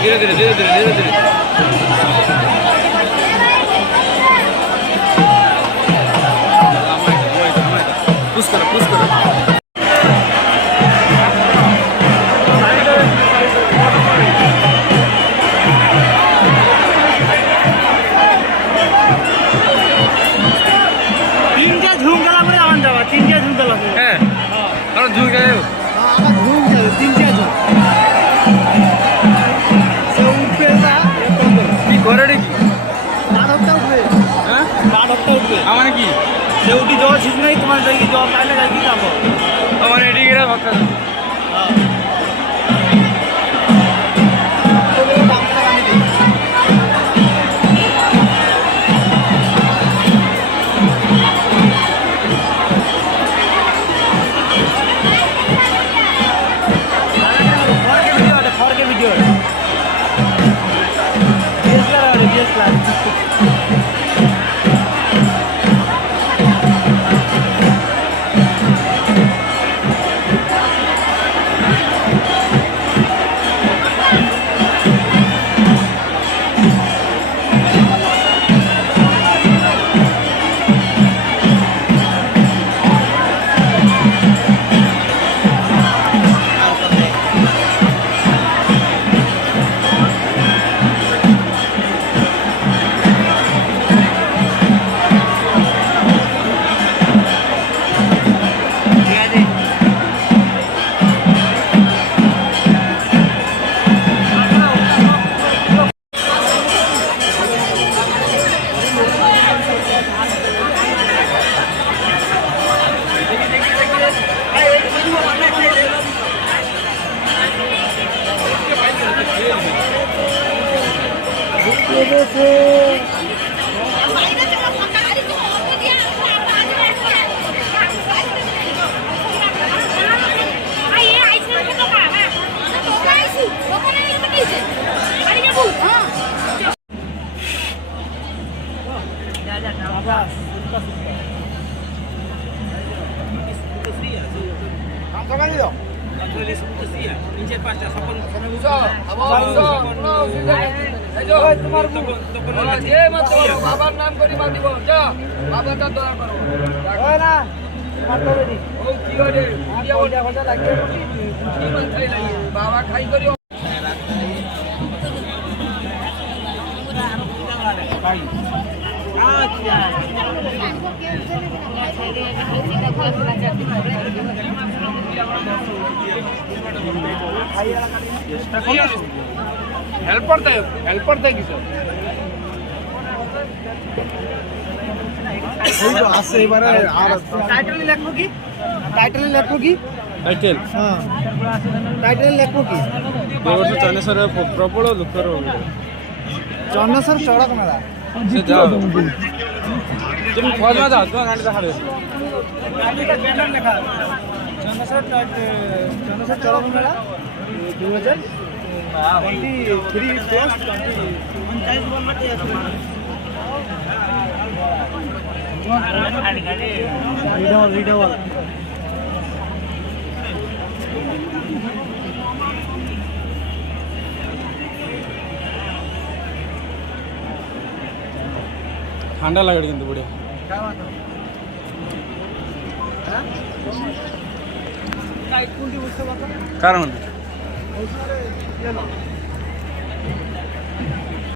धीरे धीरे धीरे धीरे धीरे धीरे पुश करो তিনটা ঝুমকালা করে আন যাবা তিনটা ঝুমকালা হ্যাঁ আর ঝুমকা আমার ঝুম যাবে তিনটা ঝুম কি করে রে কি বাড়কটা উঠবে হ্যাঁ বাড়কটা উঠবে আমার কি সেউটি জল ছিস নাই তোমার যাই জল পাইলে যাই কি যাবো আমার এদিকে ভাবতে বাবার নাম করে মাতিব যা বাবাটা দয়া করো না মারতে হবে ও কি করে ঘন্টা লাগবে কি মাথায় লাগে বাবা খাই করি হেল্প করতে কিছু আছে এবারে আর টাইটেল লিখবো কি টাইটেল হ্যাঁ টাইটেল লিখবো কি ବର୍ଷ ଚାନେଶ୍ୱର ପ୍ରବଳ ଦୁଃଖର ଚନ୍ଦନେଶ୍ୱର ଚଡ଼କ ମେଳା ସେ ଯାଅ তুমি খোঁজা যাও তোমার গাড়ি দেখা রয়েছে চন্দনেশ্বর চড়ক মেলা 2023 রিডাবল ঠান্ডা লাগে কিন্তু বড়িয়া কারণ